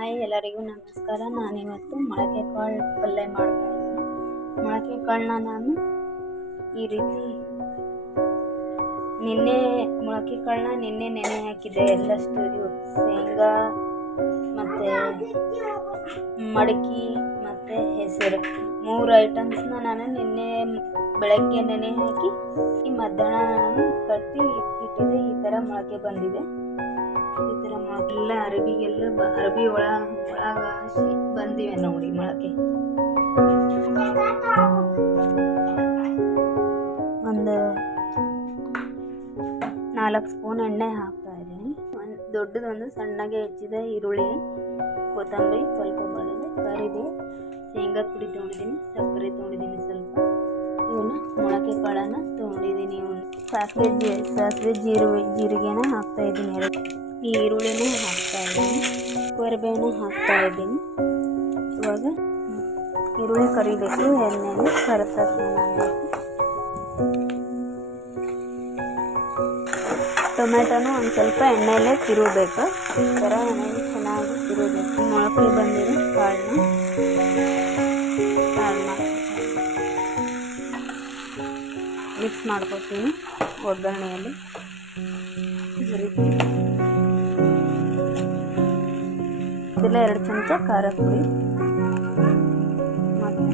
Hi ಎಲ್ಲರಿಗೂ ನಮಸ್ಕಾರ. ನಾನಿವತ್ತು ಮೊಳಕೆ ಕಾಳು ಪಲ್ಯ ಮಾಡ್ತಾ ಇದ್ದೀನಿ. ಮೊಳಕೆ ಕಾಳನ್ನ ನಾನು ಈ ರೀತಿ ನಿನ್ನೆ ಮೊಳಕೆ ಕಾಳನ್ನ ನಿನ್ನೆ ನೆನೆ ಹಾಕಿದ್ದೆ. ಎಲ್ಲಷ್ಟು ಇದು ಶೇಂಗಾ ಮತ್ತು ಮಡಕಿ ಮತ್ತು ಹೆಸರು. ಮೂರು ಐಟಮ್ಸ್ನ ನಾನು ನಿನ್ನೆ ಬೆಳಗ್ಗೆ ನೆನೆ ಹಾಕಿ ಈ ಮಧ್ಯಾಹ್ನ ನಾನು ಕಟ್ಟಿ ಇಟ್ಟಿದ್ದೆ. ಈ ಥರ ಮೊಳಕೆ ಬಂದಿದೆ. ಈ ಥರ ಮೊಳಕೆಲ್ಲ ಅರಬಿಗೆಲ್ಲ ಬ, ಅರಬಿ ಒಳ ಒಳಗಾಸಿ ಬಂದಿವೆ ನೋಡಿ ಮೊಳಕೆ. ಒಂದು ನಾಲ್ಕು ಸ್ಪೂನ್ ಎಣ್ಣೆ ಹಾಕ್ತಾ ಇದ್ದೀನಿ. ಒಂದು ದೊಡ್ಡದೊಂದು ಸಣ್ಣಗೆ ಹೆಚ್ಚಿದ ಈರುಳ್ಳಿ, ಕೊತ್ತಂಬರಿ ಸ್ವಲ್ಪ ಬಳಿದೆ ಕರಿದು ಶೇಂಗಾ ಪುಡಿ ತೊಗೊಂಡಿದ್ದೀನಿ, ಸಕ್ಕರೆ ತೊಗೊಂಡಿದ್ದೀನಿ ಸ್ವಲ್ಪ. ಇವನ್ನ ಮೊಳಕೆ ಕಾಳನ್ನು ತೊಗೊಂಡಿದ್ದೀನಿ ಸಾಸಿವೆ ಜೀ, ಸಾಸಿವೆ ಜೀರಿಗೆ ಜೀರಿಗೆನ ಹಾಕ್ತಾ ಇದ್ದೀನಿ ಎರಡು. ಈ ಈರುಳ್ಳಿನ ಹಾಕ್ತಾ ಇದ್ದೀನಿ. ಕರಿಬೇವನ್ನ ಹಾಕ್ತಾ ಇದ್ದೀನಿ. ಇವಾಗ ಈರುಳ್ಳಿ ಕರಿಬೇಕು ಎಣ್ಣೆಯಲ್ಲಿ ಕರೆಸಕ್ಕೆ ಮಾಡಬೇಕು ಟೊಮೆಟೊನು ಒಂದು ಸ್ವಲ್ಪ ಎಣ್ಣೆಯಲ್ಲೇ ತಿರುಗಬೇಕು. ಈ ಥರ ಚೆನ್ನಾಗಿ ತಿರುಗಬೇಕು. ಮೊಳಕೆ ಬಂದಿರೋ ಕಾಳನ್ನ ಮಿಕ್ಸ್ ಮಾಡ್ಕೊತೀನಿ. ಒಗ್ಗರಣೆಯಲ್ಲಿ. ಇದೆಲ್ಲ ಎರಡು ಚಮಚ ಖಾರ ಪುಡಿ. ಮತ್ತು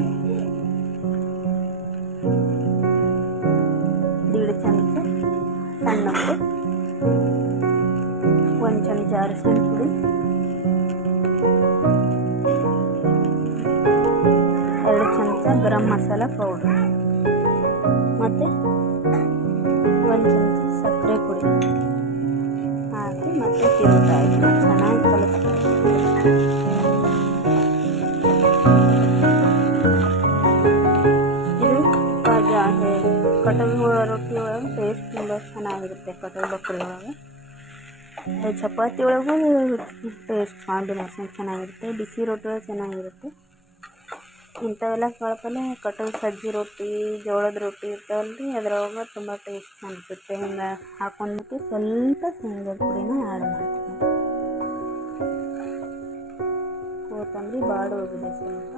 ದೀಡ್ ಚಮಚ ಸಣ್ಣ ಉಪ್ಪು ಒಂದು ಚಮಚ ಅರಸಿನ ಪುಡಿ. ಎರಡು ಚಮಚ ಗರಂ ಮಸಾಲ ಪೌಡ್ರ್. ಮತ್ತು ಒಂದು ಚಮಚ ಸಕ್ಕರೆ ಪುಡಿ. ಹಾಕಿ ಮತ್ತೆ ಇದ್ದೀನಿ ಚೆನ್ನಾಗಿ ರೊಟ್ಟಿ ಒಳಗೆ ಟೇಸ್ಟ್ ತುಂಬ ಚೆನ್ನಾಗಿರುತ್ತೆ ಕಟಲ್ ಬಕ್ರಿ ಒಳಗೆ. ಚಪಾತಿ ಒಳಗೂ ಟೇಸ್ಟ್ ಕಾಂಬಿನೇಷನ್ ಚೆನ್ನಾಗಿರುತ್ತೆ, ಬಿಸಿ ರೊಟ್ಟಿ ಒಳಗೆ ಚೆನ್ನಾಗಿರುತ್ತೆ. ಇಂಥವೆಲ್ಲ ಕಾಳಪಲ್ಲೆ ಕಟಲ್ ಸಜ್ಜಿ ರೊಟ್ಟಿ, ಜೋಳದ ರೊಟ್ಟಿ ಇರ್ತಾವಲ್ರಿ, ಅದ್ರೊಳಗೆ ತುಂಬ ಟೇಸ್ಟ್ ಅನಿಸುತ್ತೆ ಹಿಂಗೆ ಹಾಕೊಂಡ್ಬಿಟ್ಟು ಸ್ವಲ್ಪ ಶೇಂಗಾ ಪುಡಿನ ಆ್ಯಡ್ ಮಾಡ್ತೀನಿ. ಕೋತಂಬರಿ ಬಾಡೋಗಿದೆ ಸ್ವಲ್ಪ.